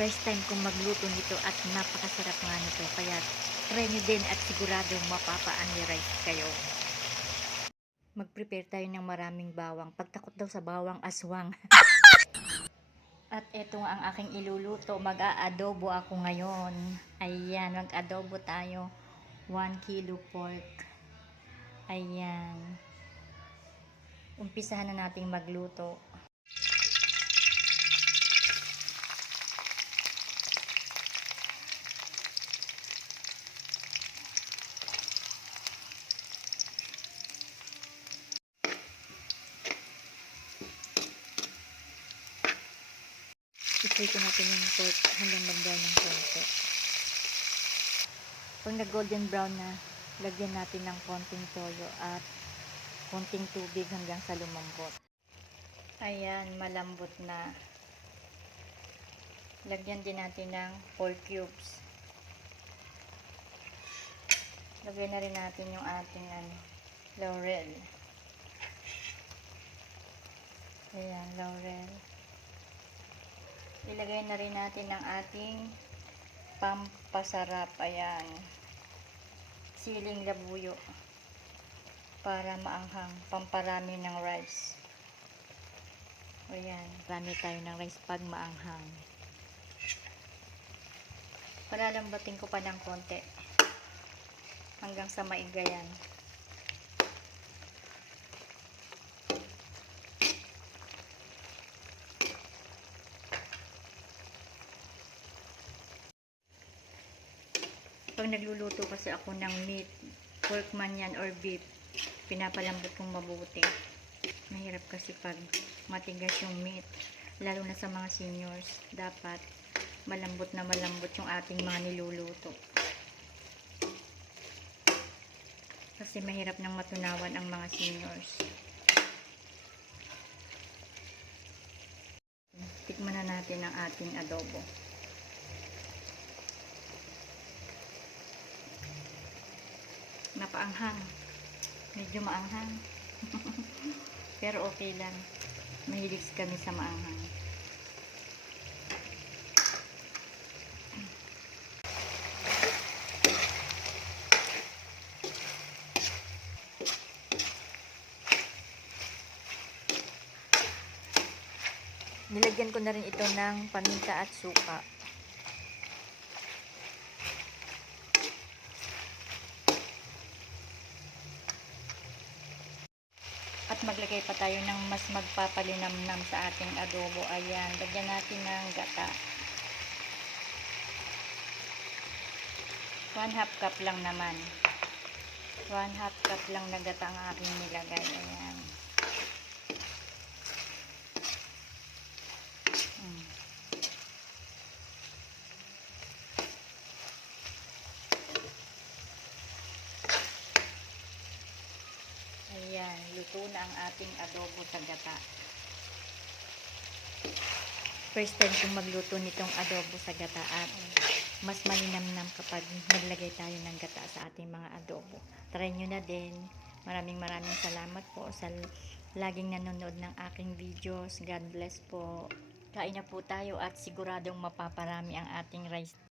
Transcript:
First time kong magluto nito at napakasarap nga nito. Kaya try nyo din at siguradong mapapa-unrice kayo. Mag-prepare tayo ng maraming bawang. Pagtakot daw sa bawang, aswang. At eto nga ang aking iluluto. Mag-aadobo ako ngayon. Ayan, mag-adobo tayo. 1 kilo pork. Ayan. Umpisahan na nating magluto. I-fry ko natin yung pork hanggang mag-brown ng konti. Pag nag-golden brown na, lagyan natin ng konting toyo at konting tubig hanggang sa lumambot. Ayan, malambot na. Lagyan din natin ng 4 cubes. Lagyan na rin natin yung ating laurel. Ayan, laurel. Ilagay na rin natin ang ating pampasarap. Ayan. Siling labuyo. Para maanghang. Pamparami ng rice. Ayan. Rami tayo ng rice pag maanghang. Palalambatin ko pa ng konti. Hanggang sa maigayan. Pag nagluluto kasi ako ng meat, pork man yan or beef, pinapalambot kong mabuti. Mahirap kasi pag matigas yung meat, lalo na sa mga seniors, dapat malambot na malambot yung ating mga niluluto. Kasi mahirap nang matunawan ang mga seniors. Tikman na natin ang ating adobo. Napaanghang. Medyo maanghang. Pero okay lang. Mahilig kami sa maanghang. Nilagyan ko na rin ito ng paminta at suka. At maglagay pa tayo ng mas magpapalinamnam sa ating adobo. Ayan, lagyan natin ng gata. 1/2 cup lang naman. 1/2 cup lang na gata ang aking nilagay. Ayan. Ayan, luto na ang ating adobo sa gata. First time kong magluto nitong adobo sa gata at mas malinamnam kapag naglagay tayo ng gata sa ating mga adobo. Try nyo na din. Maraming salamat po sa laging nanonood ng aking videos. God bless po. Kain na po tayo at siguradong mapaparami ang ating rice.